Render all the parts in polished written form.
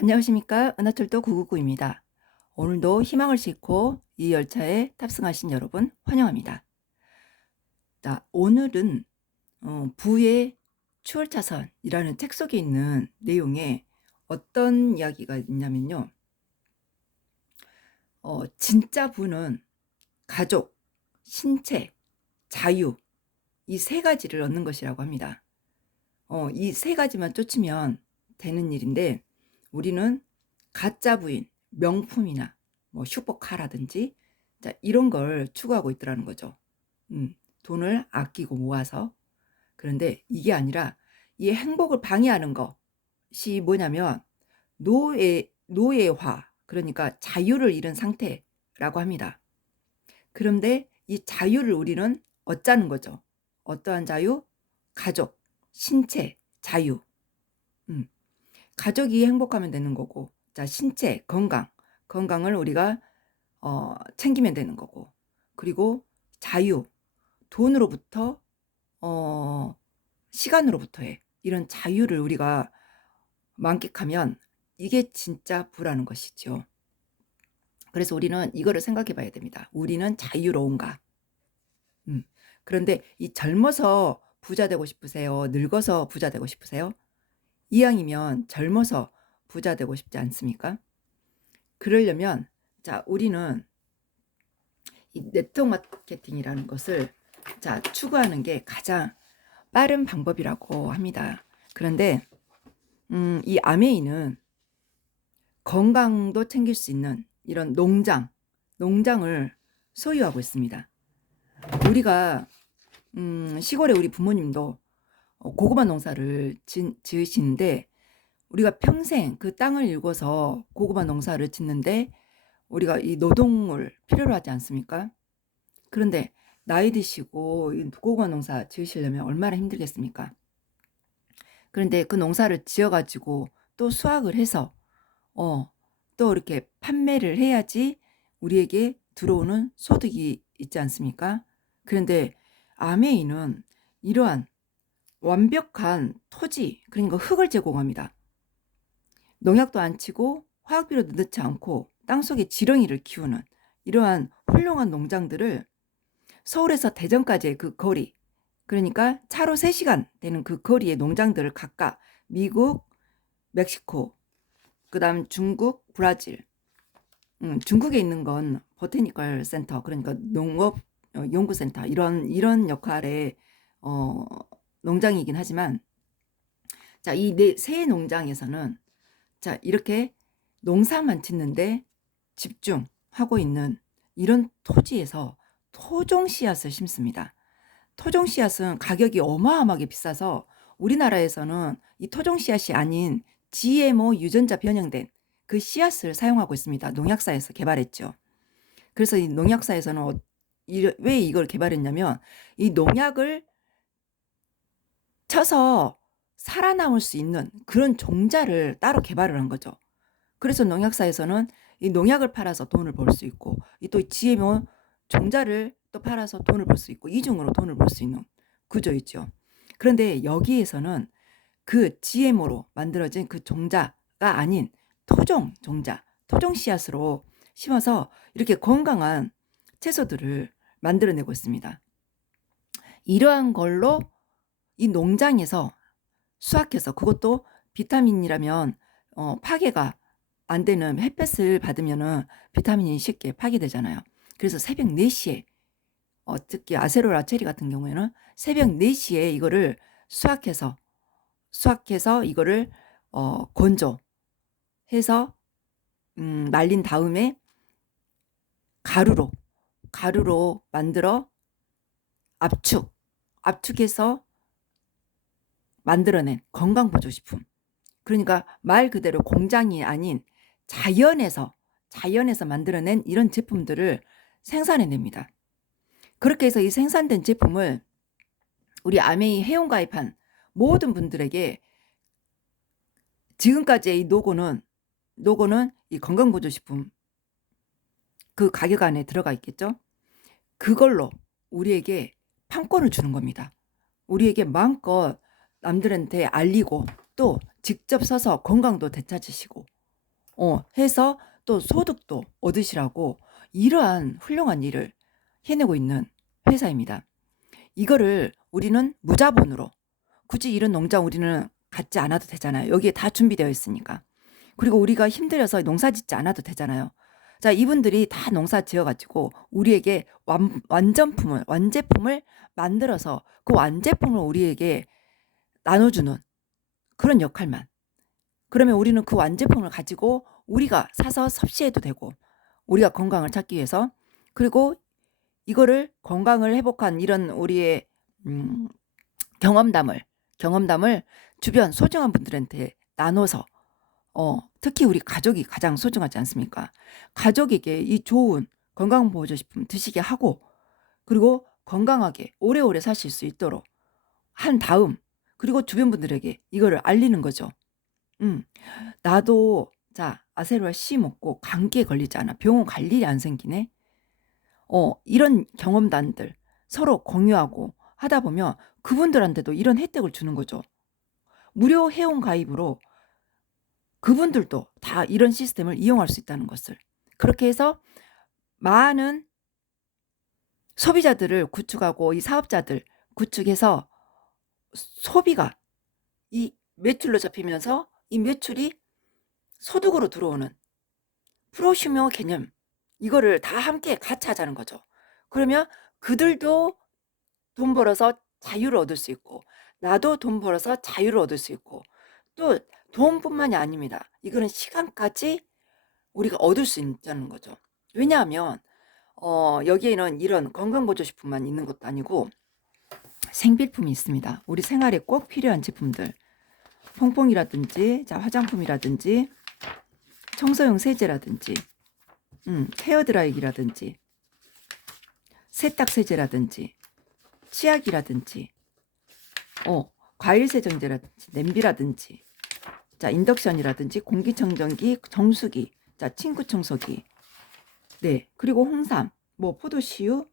안녕하십니까? 은하철도 999입니다. 오늘도 희망을 싣고 이 열차에 탑승하신 여러분 환영합니다. 자, 오늘은 부의 추월차선이라는 책 속에 있는 내용에 어떤 이야기가 있냐면요. 진짜 부는 가족, 신체, 자유 이 세 가지를 얻는 것이라고 합니다. 이 세 가지만 쫓으면 되는 일인데 우리는 가짜 부인, 명품이나 뭐 슈퍼카라든지 자, 이런 걸 추구하고 있더라는 거죠. 돈을 아끼고 모아서. 그런데 이게 아니라 이 행복을 방해하는 것이 뭐냐면 노예화, 그러니까 자유를 잃은 상태라고 합니다. 그런데 이 자유를 우리는 얻자는 거죠. 어떠한 자유? 가족, 신체, 자유. 음. 가족이 행복하면 되는 거고, 자, 신체, 건강을 우리가 챙기면 되는 거고, 그리고 자유, 돈으로부터 시간으로부터의 이런 자유를 우리가 만끽하면 이게 진짜 부라는 것이죠. 그래서 우리는 이거를 생각해 봐야 됩니다. 우리는 자유로운가? 그런데 이 젊어서 부자 되고 싶으세요? 늙어서 부자 되고 싶으세요? 이왕이면 젊어서 부자 되고 싶지 않습니까? 그러려면 자, 우리는 이 네트워크 마케팅이라는 것을 자, 추구하는 게 가장 빠른 방법이라고 합니다. 그런데 이 아메이는 건강도 챙길 수 있는 이런 농장을 소유하고 있습니다. 우리가 시골에 우리 부모님도 고구마 농사를 지으시는데 우리가 평생 그 땅을 일궈서 고구마 농사를 짓는데 우리가 이 노동을 필요로 하지 않습니까? 그런데 나이 드시고 이 고구마 농사 지으시려면 얼마나 힘들겠습니까? 그런데 그 농사를 지어가지고 또 수확을 해서 또 이렇게 판매를 해야지 우리에게 들어오는 소득이 있지 않습니까? 그런데 아메이는 이러한 완벽한 토지, 그러니까 흙을 제공합니다. 농약도 안 치고 화학비료도 넣지 않고 땅속에 지렁이를 키우는 이러한 훌륭한 농장들을 서울에서 대전까지의 그 거리, 그러니까 차로 3시간 되는 그 거리의 농장들을 각각 미국, 멕시코, 그 다음 중국, 브라질, 중국에 있는 건 보테니컬 센터, 그러니까 농업 연구센터 이런 역할의 농장이긴 하지만 자, 이 세 농장에서는 자, 이렇게 농사만 짓는데 집중하고 있는 이런 토지에서 토종 씨앗을 심습니다. 토종 씨앗은 가격이 어마어마하게 비싸서 우리나라에서는 이 토종 씨앗이 아닌 GMO 유전자 변형된 그 씨앗을 사용하고 있습니다. 농약사에서 개발했죠. 그래서 이 농약사에서는 왜 이걸 개발했냐면 이 농약을 쳐서 살아남을 수 있는 그런 종자를 따로 개발을 한 거죠. 그래서 농약사에서는 이 농약을 팔아서 돈을 벌 수 있고 또 GMO 종자를 또 팔아서 돈을 벌 수 있고 이중으로 돈을 벌 수 있는 구조있죠. 그런데 여기에서는 그 GMO로 만들어진 그 종자가 아닌 토종 종자, 토종 씨앗으로 심어서 이렇게 건강한 채소들을 만들어내고 있습니다. 이러한 걸로 이 농장에서 수확해서 그것도 비타민이라면 파괴가 안 되는 햇볕을 받으면은 비타민이 쉽게 파괴되잖아요. 그래서 새벽 4시에 특히 아세로라 체리 같은 경우에는 새벽 4시에 이거를 수확해서 이거를 건조해서 말린 다음에 가루로 만들어 압축해서 만들어낸 건강보조식품. 그러니까 말 그대로 공장이 아닌 자연에서 만들어낸 이런 제품들을 생산해냅니다. 그렇게 해서 이 생산된 제품을 우리 아메이 회원가입한 모든 분들에게 지금까지의 이 노고는 이 건강보조식품 그 가격 안에 들어가 있겠죠. 그걸로 우리에게 판권을 주는 겁니다. 우리에게 마음껏 남들한테 알리고 또 직접 써서 건강도 되찾으시고 해서 또 소득도 얻으시라고 이러한 훌륭한 일을 해내고 있는 회사입니다. 이거를 우리는 무자본으로 굳이 이런 농장 우리는 갖지 않아도 되잖아요. 여기에 다 준비되어 있으니까. 그리고 우리가 힘들어서 농사 짓지 않아도 되잖아요. 자, 이분들이 다 농사 지어가지고 우리에게 완전품을, 완제품을 만들어서 그 완제품을 우리에게 나눠주는 그런 역할만. 그러면 우리는 그 완제품을 가지고 우리가 사서 섭취해도 되고, 우리가 건강을 찾기 위해서, 그리고 이거를 건강을 회복한 이런 우리의 경험담을 주변 소중한 분들한테 나눠서 특히 우리 가족이 가장 소중하지 않습니까? 가족에게 이 좋은 건강보조식품 드시게 하고, 그리고 건강하게 오래오래 사실 수 있도록 한 다음, 그리고 주변 분들에게 이거를 알리는 거죠. 나도 자 아세로라 C 먹고 감기에 걸리지 않아. 병원 갈 일이 안 생기네. 이런 경험담들 서로 공유하고 하다 보면 그분들한테도 이런 혜택을 주는 거죠. 무료 회원 가입으로 그분들도 다 이런 시스템을 이용할 수 있다는 것을. 그렇게 해서 많은 소비자들을 구축하고 이 사업자들 구축해서 소비가 이 매출로 잡히면서 이 매출이 소득으로 들어오는 프로슈머 개념, 이거를 다 함께 같이 하자는 거죠. 그러면 그들도 돈 벌어서 자유를 얻을 수 있고, 나도 돈 벌어서 자유를 얻을 수 있고, 또 돈뿐만이 아닙니다. 이거는 시간까지 우리가 얻을 수 있다는 거죠. 왜냐하면 여기에는 이런 건강보조식품만 있는 것도 아니고 생필품이 있습니다. 우리 생활에 꼭 필요한 제품들, 퐁퐁이라든지 화장품이라든지 청소용 세제라든지 헤어드라이기라든지 세탁세제라든지 치약이라든지 과일 세정제라든지 냄비라든지 인덕션이라든지 공기청정기, 정수기, 침구 청소기, 네, 그리고 홍삼, 포도씨유,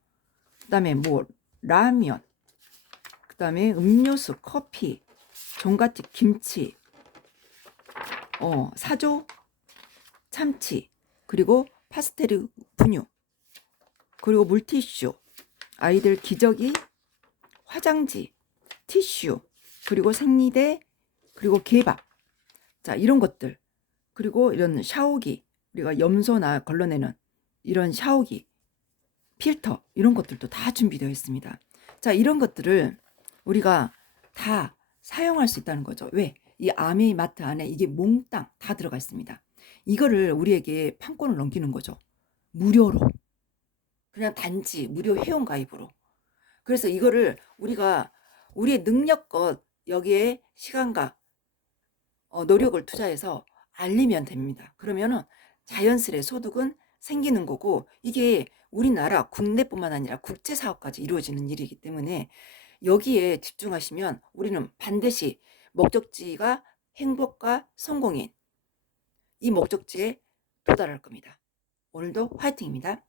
그다음에 라면, 그다음에 음료수, 커피, 종갓집 김치, 사조, 참치, 그리고 파스텔 분유, 그리고 물티슈, 아이들 기저귀, 화장지, 티슈, 그리고 생리대, 그리고 개밥, 이런 것들, 그리고 이런 샤워기, 우리가 염소나 걸러내는 이런 샤워기, 필터, 이런 것들도 다 준비되어 있습니다. 이런 것들을 우리가 다 사용할 수 있다는 거죠. 왜? 이 아메이마트 안에 이게 몽땅 다 들어가 있습니다. 이거를 우리에게 판권을 넘기는 거죠. 무료로. 그냥 단지 무료 회원 가입으로. 그래서 이거를 우리가 우리의 능력껏 여기에 시간과 노력을 투자해서 알리면 됩니다. 그러면은 자연스레 소득은 생기는 거고, 이게 우리나라 국내뿐만 아니라 국제 사업까지 이루어지는 일이기 때문에 여기에 집중하시면 우리는 반드시 목적지가 행복과 성공인 이 목적지에 도달할 겁니다. 오늘도 화이팅입니다.